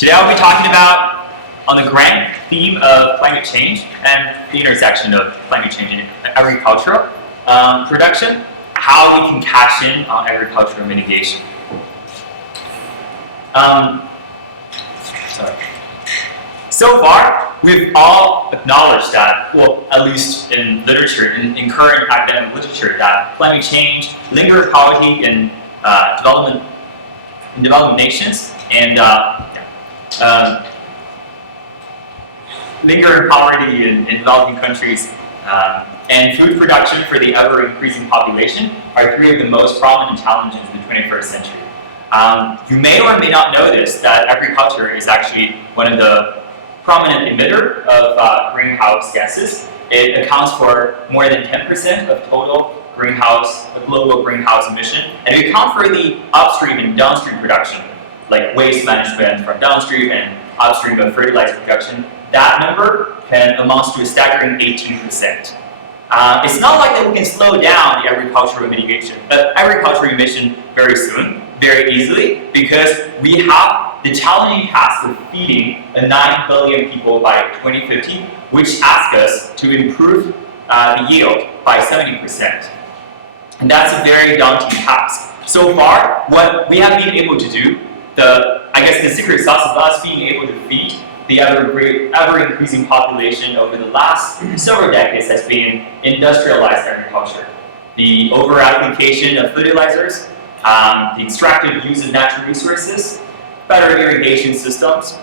Today I'll be talking about on the grand theme of climate change and the intersection of climate change and agricultural production, how we can cash in on agricultural mitigation. So far, we've all acknowledged that, well, at least in literature, in current academic literature, that climate change, lingering poverty in developing nations, and lingering poverty in developing countries, and food production for the ever-increasing population are three of the most prominent challenges in the 21st century. You may or may not know this, that agriculture is actually one of the prominent emitter of greenhouse gases. It accounts for more than 10% of total global greenhouse emission, and we account for the upstream and downstream production, like waste management from downstream and upstream of fertilizer production. That number amounts to a staggering 18%. It's not like that we can slow down the agricultural emission very soon, very easily, because we have the challenging task of feeding 9 billion people by 2050, which asks us to improve the yield by 70%. And that's a very daunting task. So far, what we have been able to do, I guess the secret sauce of us being able to feed the ever-increasing population over the last several decades has been industrialized agriculture. The over-application of fertilizers, the extractive use of natural resources, better irrigation systems,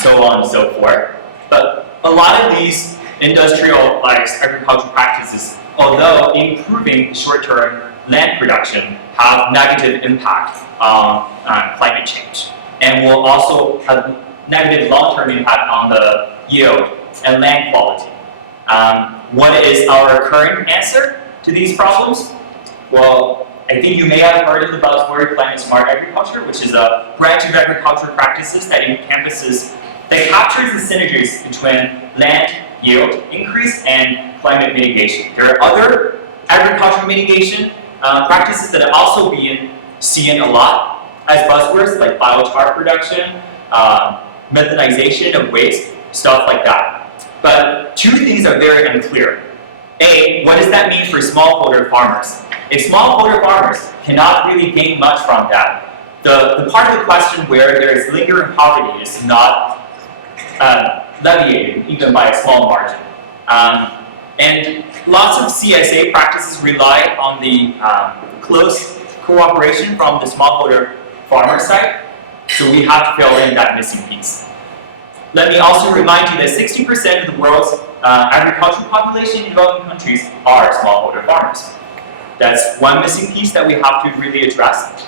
so on and so forth. But a lot of these industrialized agricultural practices, although improving short-term land production, have negative impact on climate change, and will also have negative long-term impact on the yield and land quality. What is our current answer to these problems? Well, I think you may have heard of the buzzword climate smart agriculture, which is a branch of agricultural practices that captures the synergies between land yield increase and climate mitigation. There are other agricultural mitigation practices that are also being seen a lot as buzzwords, like biochar production, methanization of waste, stuff like that. But two things are very unclear. A, what does that mean for smallholder farmers? If smallholder farmers cannot really gain much from that, the part of the question where there is lingering poverty is not alleviated even by a small margin. And lots of CSA practices rely on the close cooperation from the smallholder farmer side, so we have to fill in that missing piece. Let me also remind you that 60% of the world's agricultural population in developing countries are smallholder farmers. That's one missing piece that we have to really address.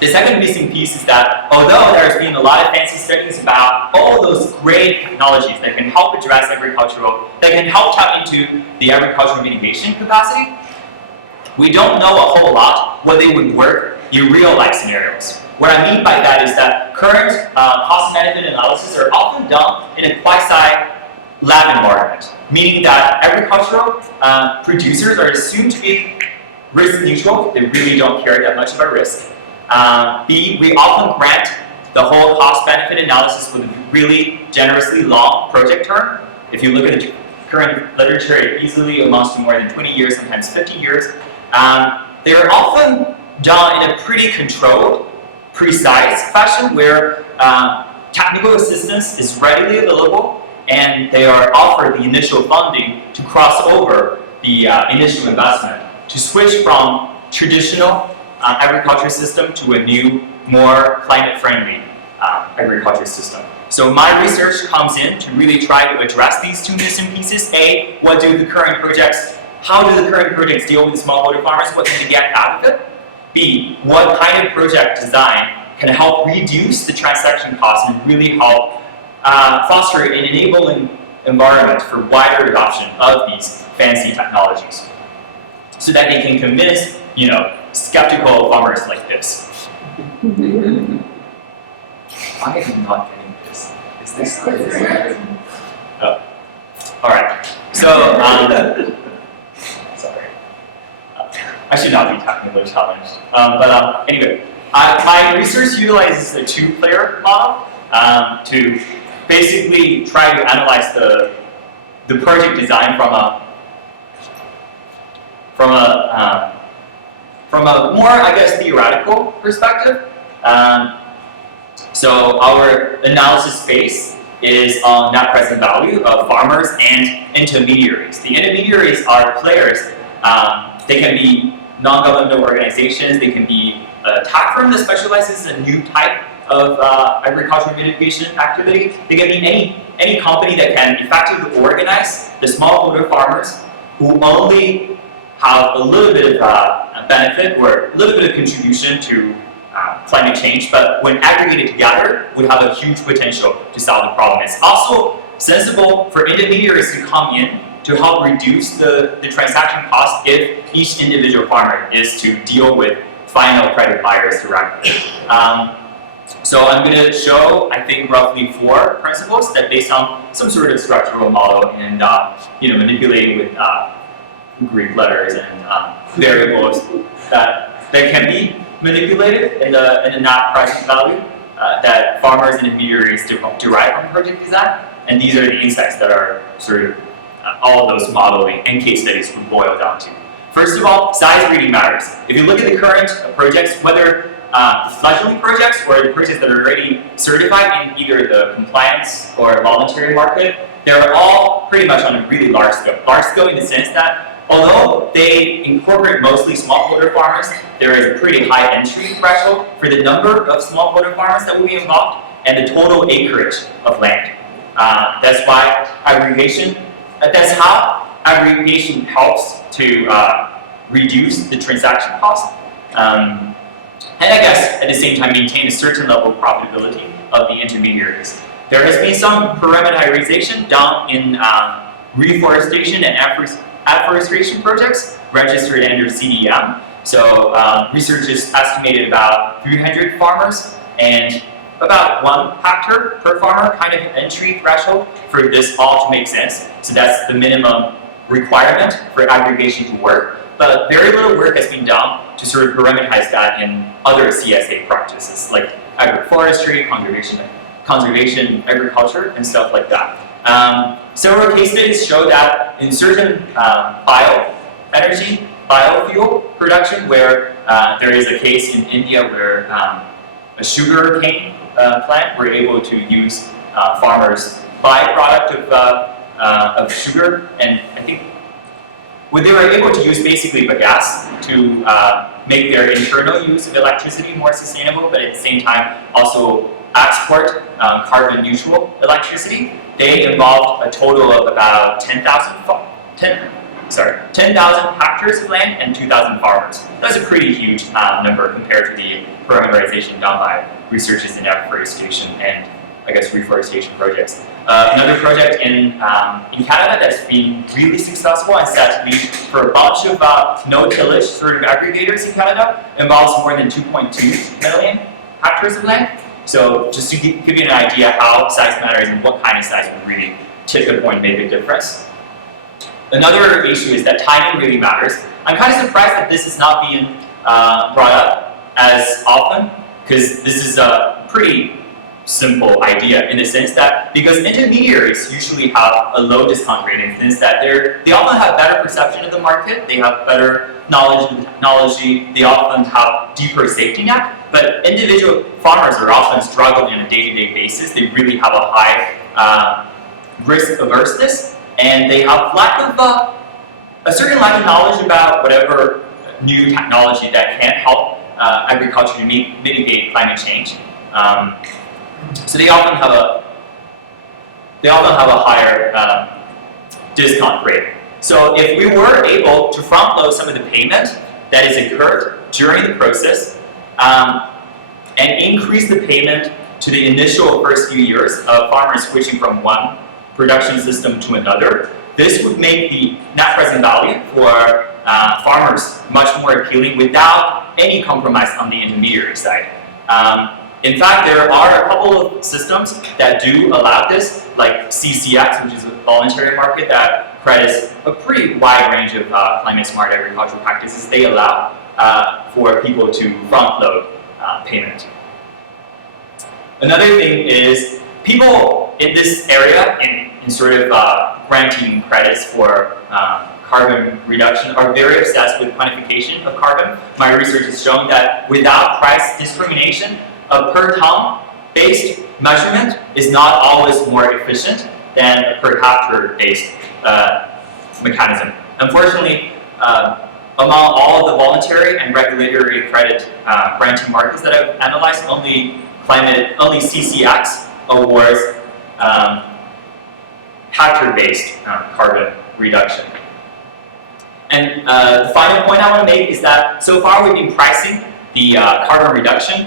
The second missing piece is that although there's been a lot of fancy studies about all those great technologies that can help address that can help tap into the agricultural mitigation capacity, we don't know a whole lot what they would work in real-life scenarios. What I mean by that is that current cost-benefit analysis are often done in a quasi-lab environment, meaning that agricultural producers are assumed to be risk neutral. They really don't care that much about risk. B, we often grant the whole cost-benefit analysis with a really generously long project term. If you look at the current literature, it easily amounts to more than 20 years, sometimes 50 years. They are often done in a pretty controlled, precise fashion where technical assistance is readily available, and they are offered the initial funding to cross over the initial investment, to switch from traditional agriculture system to a new, more climate-friendly agriculture system. So my research comes in to really try to address these two missing pieces. A, how do the current projects deal with smallholder farmers? What can they get out of it? B, what kind of project design can help reduce the transaction costs and really help foster an enabling environment for wider adoption of these fancy technologies, so that they can convince, skeptical farmers like this. I am not getting this. Is this? Oh, all right. So, sorry. I should not be technically challenged. But anyway, my research utilizes a two-player model. to basically try to analyze the project design from a more, I guess, theoretical perspective. So our analysis space is on net present value of farmers and intermediaries. The intermediaries are players. They can be non-governmental organizations. They can be a tech firm that specializes in a new type of agricultural mitigation activity. They can be any company that can effectively organize the smallholder farmers who only have a little bit of benefit or a little bit of contribution to climate change, but when aggregated together, would have a huge potential to solve the problem. It's also sensible for intermediaries to come in to help reduce the transaction cost if each individual farmer is to deal with final credit buyers directly. So I'm going to show, I think, roughly 4 principles that based on some sort of structural model and manipulating with Greek letters and variables that can be manipulated in the net present value that farmers and intermediaries derive from project design. And these are the insights that are sort of all of those modeling and case studies would boil down to. First of all, size really matters. If you look at the current projects, whether the fledgling projects or the projects that are already certified in either the compliance or voluntary market, they're all pretty much on a really large scale. Large scale in the sense that although they incorporate mostly smallholder farmers, there is a pretty high entry threshold for the number of smallholder farmers that will be involved and the total acreage of land. That's why aggregation, that's how aggregation helps to reduce the transaction cost. And I guess at the same time maintain a certain level of profitability of the intermediaries. There has been some parameterization done in reforestation and afforestation projects registered under CDM. So researchers estimated about 300 farmers and about 1 hectare per farmer, kind of entry threshold for this all to make sense. So that's the minimum requirement for aggregation to work. But very little work has been done to sort of parameterize that in other CSA practices like agroforestry, conservation agriculture, and stuff like that. Several case studies show that in certain biofuel production, where there is a case in India where a sugar cane plant were able to use farmers' byproduct of sugar, and I think they were able to use basically bagasse to make their internal use of electricity more sustainable, but at the same time also export carbon neutral electricity. They involved a total of about 10,000 hectares of land and 2,000 farmers. That's a pretty huge number compared to the parameterization done by researchers in afforestation and, I guess, reforestation projects. Another project in Canada that's been really successful and set to lead for a bunch of no-tillage sort of aggregators in Canada involves more than 2.2 million hectares of land. So just to give you an idea how size matters and what kind of size would really tip the point and make a difference. Another issue is that timing really matters. I'm kind of surprised that this is not being brought up as often, because this is a pretty simple idea in the sense that because intermediaries usually have a low discount rate in the sense that they often have better perception of the market, they have better knowledge of the technology, they often have deeper safety net, but individual farmers are often struggling on a day-to-day basis. They really have a high risk averseness, and they have a certain lack of knowledge about whatever new technology that can help agriculture to mitigate climate change. So they often have a higher discount rate. So if we were able to front load some of the payment that is incurred during the process and increase the payment to the initial first few years of farmers switching from one production system to another, this would make the net present value for farmers much more appealing without any compromise on the intermediary side. In fact, there are a couple of systems that do allow this, like CCX, which is a voluntary market that credits a pretty wide range of climate-smart agricultural practices. They allow for people to front-load payment. Another thing is people in this area, in sort of granting credits for carbon reduction, are very obsessed with quantification of carbon. My research has shown that without price discrimination, a per ton based measurement is not always more efficient than a per capture based mechanism. Unfortunately, among all of the voluntary and regulatory credit granting markets that I've analyzed, only CCX awards capture-based carbon reduction. And the final point I want to make is that so far we've been pricing the carbon reduction,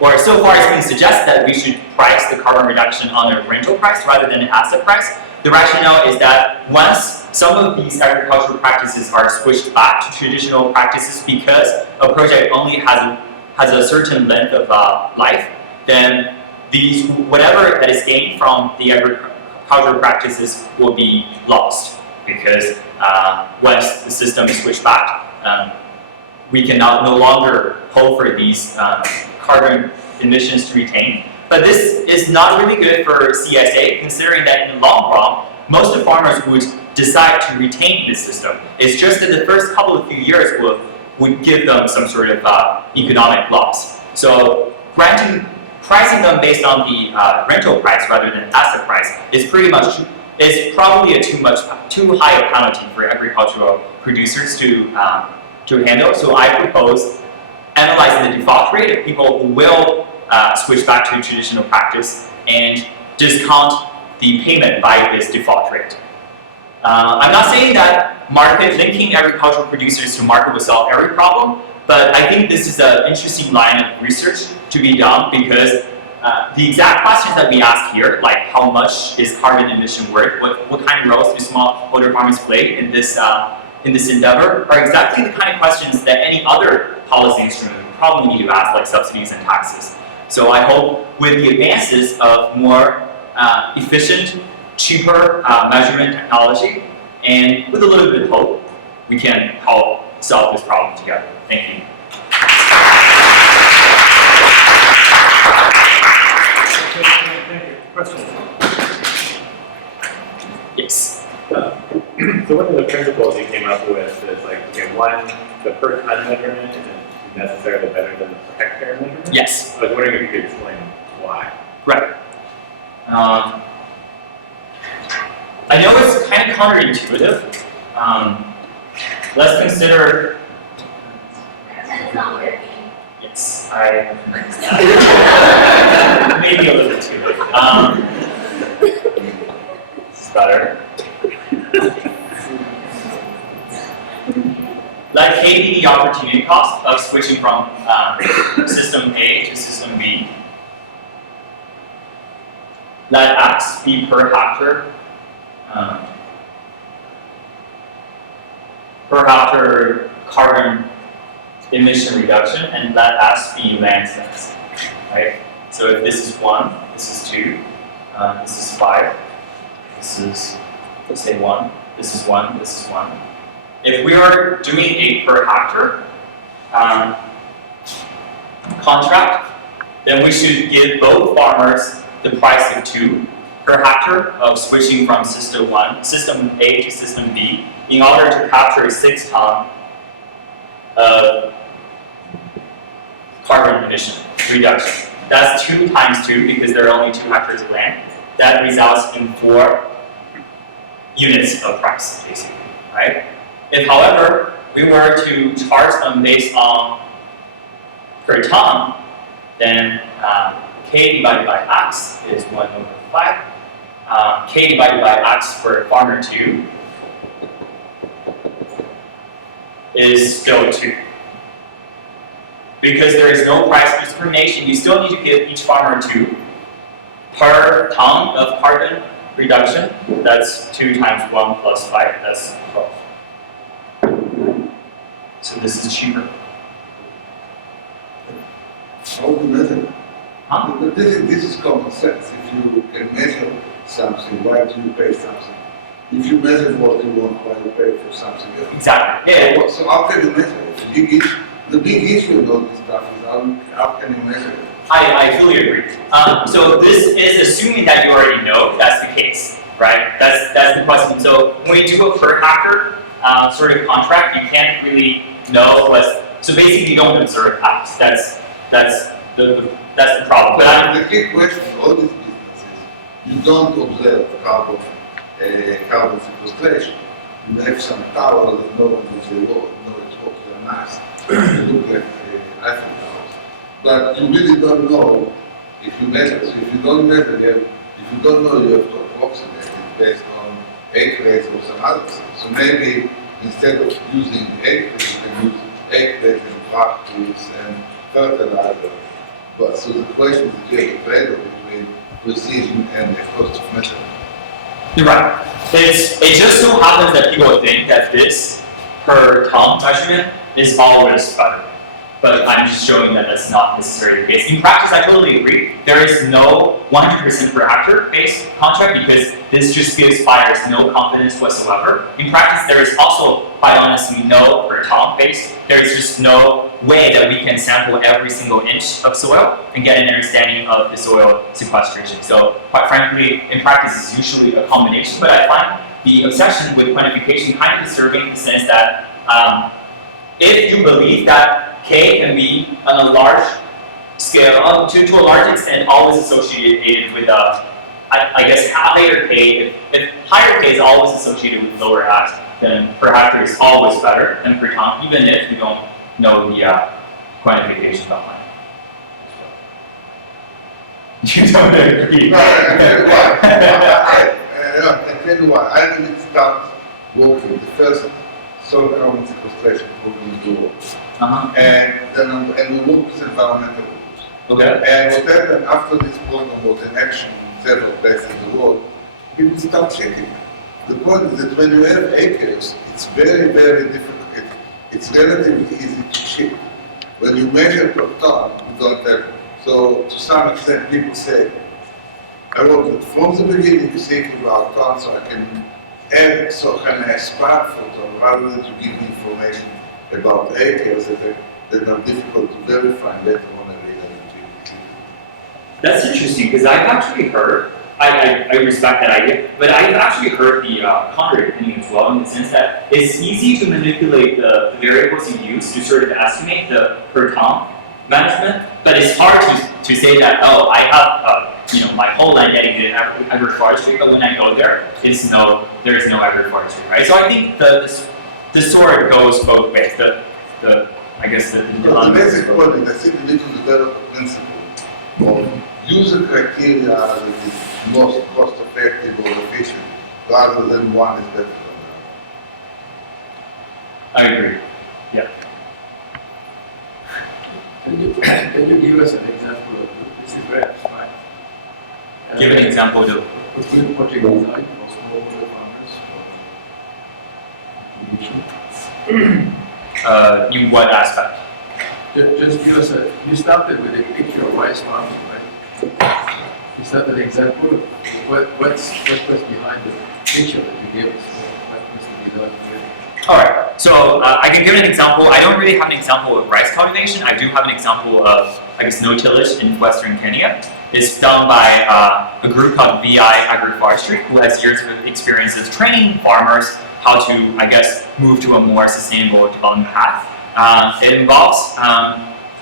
or so far it's been suggested that we should price the carbon reduction on a rental price rather than an asset price. The rationale is that once some of these agricultural practices are switched back to traditional practices because a project only has a certain length of life, then whatever that is gained from the agricultural practices will be lost, because once the system is switched back, we can no longer hope for these carbon emissions to retain. But this is not really good for CSA, considering that in the long run, most of the farmers would decide to retain this system. It's just that the first couple of few years would give them some sort of economic loss. So pricing them based on the rental price rather than asset price is probably a too high a penalty for agricultural producers to handle. So I propose analyzing the default rate of people who will switch back to traditional practice and discount the payment by this default rate. I'm not saying that linking agricultural producers to market will solve every problem, but I think this is an interesting line of research to be done, because the exact questions that we ask here, like how much is carbon emission worth, what kind of roles do smallholder farmers play in this endeavor, are exactly the kind of questions that any other policy instrument would probably need to ask, like subsidies and taxes. So I hope with the advances of more efficient, cheaper measurement technology, and with a little bit of hope, we can help solve this problem together. Thank you. Question. Yes. So one of the principles you came up with is like, okay, one, the per ton measurement isn't necessarily better than the per hectare measurement? Yes. I was wondering if you could explain why. Right. I know it's kind of counterintuitive. Let's consider. That's not working. Yes, maybe a little bit too late. This is better. Let K be the opportunity cost of switching from system A to system B. Let X be per hectare carbon emission reduction, and let S be land size, right? So if this is 1, this is 2, this is 5, this is, let's say 1, this is 1, this is 1. If we are doing a per hectare contract, then we should give both farmers the price of 2 per hectare of switching from system A to system B in order to capture 6 tons of carbon emission reduction. That's 2 times 2 because there are only 2 hectares of land. That results in 4 units of price, basically, right? If, however, we were to charge them based on per ton, then K divided by X is 1 over 5. K divided by X for farmer 2 is still 2. Because there is no price discrimination, you still need to give each farmer 2 per ton of carbon reduction. That's 2 times 1 plus 5, that's 12. So this is cheaper. How to measure? Huh? But this is common sense. If you can measure something, why do you pay something? If you measure what you want, why you pay for something else? Exactly. Yeah. So how can you measure it? The big issue in all this stuff is how can you measure it? I fully agree. So this is assuming that you already know that's the case, right? That's the question. So when you do a per hacker sort of contract, you can't really know so basically you don't observe acts. That's the problem. But The key question in all these businesses, you don't observe carbon sequestration. You have some tower that no one knows they work, no, it's working are nice. They look like Eiffel towers. But you really don't know if you measure. So if you don't measure them, if you don't know, you have to approximate it based on acreage or some other things. So maybe instead of using acreage, you can use acreage and practice and fertilizer. But so the question is to get a trade-off between precision and the cost of measurement. you're right. It just so happens that people think that this per ton measurement is always better. But I'm just showing that that's not necessarily the case. In practice, I totally agree. There is no 100% per hectare based contract because this just gives buyers no confidence whatsoever. In practice, there is also, quite honestly, no per ton based. There is just no way that we can sample every single inch of soil and get an understanding of the soil sequestration. So, quite frankly, in practice, it's usually a combination. But I find the obsession with quantification kind of disturbing in the sense that if you believe that K can be on a large scale, to a large extent, always associated with I guess higher K. If higher K is always associated with lower X, then per hectare is always better than per ton, even if you don't know the quantification behind. You don't agree? No, I tell you what. I tell you what. I didn't start working the first soil carbon sequestration program in the world. And we work with environmental groups. Okay. And what happened after this program was in action in several places in the world, people start checking. The point is that when you have acres, it's very, very difficult. It's relatively easy to check. When you measure per ton, you don't have it. So to some extent, people say, I want it from the beginning thinking about tons so I can add, so can I aspire for ton rather than to give me information about acres that are difficult to verify later on a readability. That's interesting because I've actually heard, I respect that idea, but I've actually heard the contrary opinion as well in the sense that it's easy to manipulate the variables you use to sort of estimate the per ton management, but it's hard to say that, oh, I have my whole land dedicated to agroforestry, but when I go there, there is no agroforestry, right? So I think the sword goes both ways. I guess the basic point is I think we need to develop a principle of user criteria that is most cost effective or efficient rather than one is better than the other. I agree. Yeah. Can you give us an example of this? Is very abstract. Give an example of what you design for smallholder farmers for mitigation. In what aspect? Just give us you started with a picture of rice farms, right? Is that an example of what's behind the picture that you gave us? What was the design here? Alright, so I can give an example. I don't really have an example of rice cultivation. I do have an example of, I guess, no tillage in western Kenya. It's done by a group called VI Agroforestry, who has years of experience as training farmers how to, I guess, move to a more sustainable development path. It involves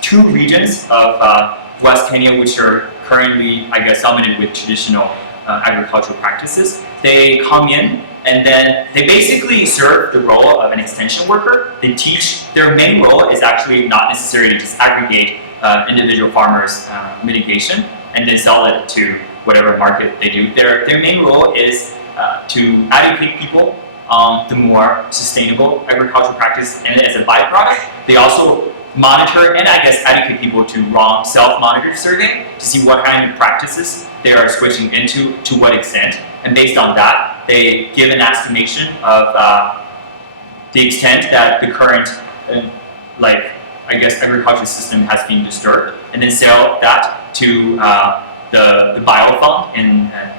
two regions of West Kenya, which are currently, I guess, dominated with traditional agricultural practices. They come in and then they basically serve the role of an extension worker. They teach, their main role is actually not necessarily to just aggregate individual farmers' mitigation and then sell it to whatever market they do. Their main role is to educate people on the more sustainable agricultural practice, and as a byproduct, they also monitor and I guess educate people to run self-monitored survey to see what kind of practices they are switching into, to what extent, and based on that, they give an estimation of the extent that the current, I guess, agriculture system has been disturbed, and then sell that to the Bio Fund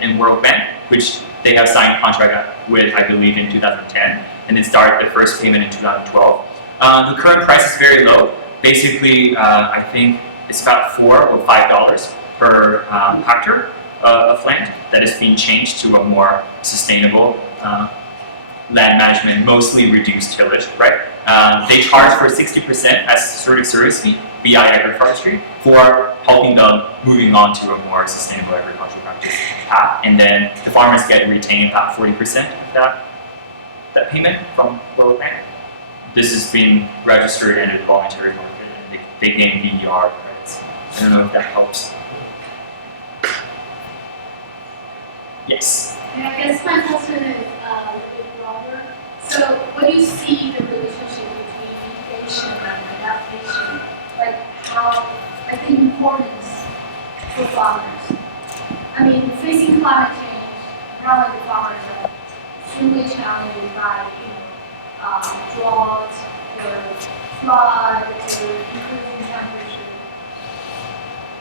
in World Bank, which they have signed a contract with, I believe, in 2010, and then start the first payment in 2012. The current price is very low. basically, I think it's about $4 or $5 per hectare of land that is being changed to a more sustainable land management, mostly reduced tillage, right? They charge for 60% as sort of service fee via agroforestry for helping them moving on to a more sustainable agricultural practice path. And then the farmers get retained about 40% of that payment from local land. This is being registered in a voluntary market, and they gain VER credits. I don't know if that helps. Yes. And I guess my question is a little bit broader. So what do you see the relationship between mitigation and adaptation? Like how, like the importance for farmers? I mean, facing climate change, not only the farmers are extremely challenged by, drought or flood or increasing temperature.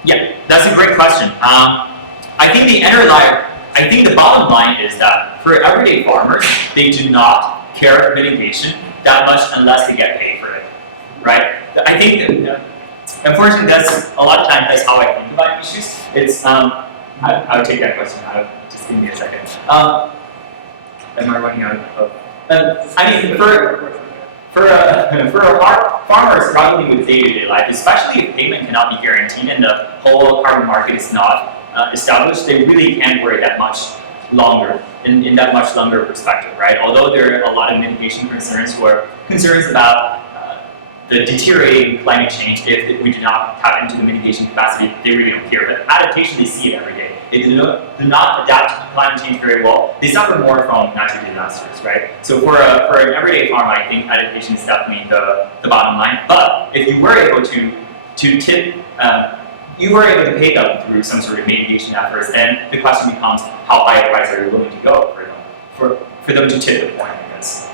Yeah, that's a great question. I think the bottom line is that for everyday farmers, they do not care for mitigation that much unless they get paid for it, right? I think that, unfortunately, that's a lot of times that's how I think about issues. It's I'll take that question. Just give me a second. Am I running out of? I mean, for a farmer struggling with day-to-day life, especially if payment cannot be guaranteed and the whole carbon market is not established, they really can't worry that much longer, in that much longer perspective, right? Although there are a lot of mitigation concerns who are concerns about the deteriorating climate change if we do not tap into the mitigation capacity, they really don't care. But adaptation, they see it every day. If they do not adapt to climate change very well, they suffer more from natural disasters, right? So for an everyday farmer, I think adaptation is definitely the bottom line. But if you were able to tip, you were able to pay them through some sort of mitigation efforts, then the question becomes, how high a price are you willing to go for them to tip the point, I guess.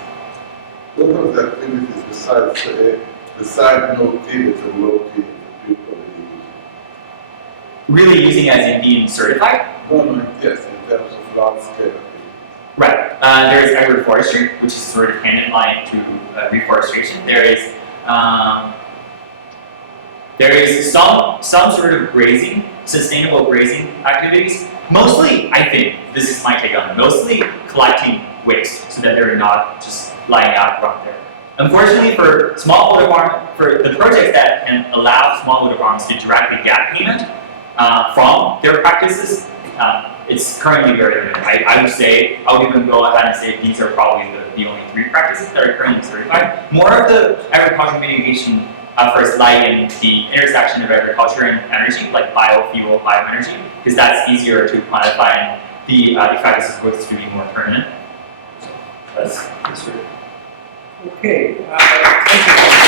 What are the activities besides no tillage or low tillage people Really using as in being certified? no, yes, in terms of large scale. Right. There is agroforestry, which is sort of hand in line to reforestation. There is some sort of grazing, sustainable grazing activities. Mostly, I think, this is my take on it, mostly collecting waste so that they're not just lying out around there. Unfortunately, for smallholder farm, for the projects that can allow smallholder farms to directly get payment from their practices, it's currently very limited. I would say, I'll even go ahead and say these are probably the only 3 practices that are currently certified. More of the agricultural mitigation efforts lie in the intersection of agriculture and energy, like biofuel, bioenergy, because that's easier to quantify and the effect is supposed to be more permanent. So that's sort of Okay, thank you.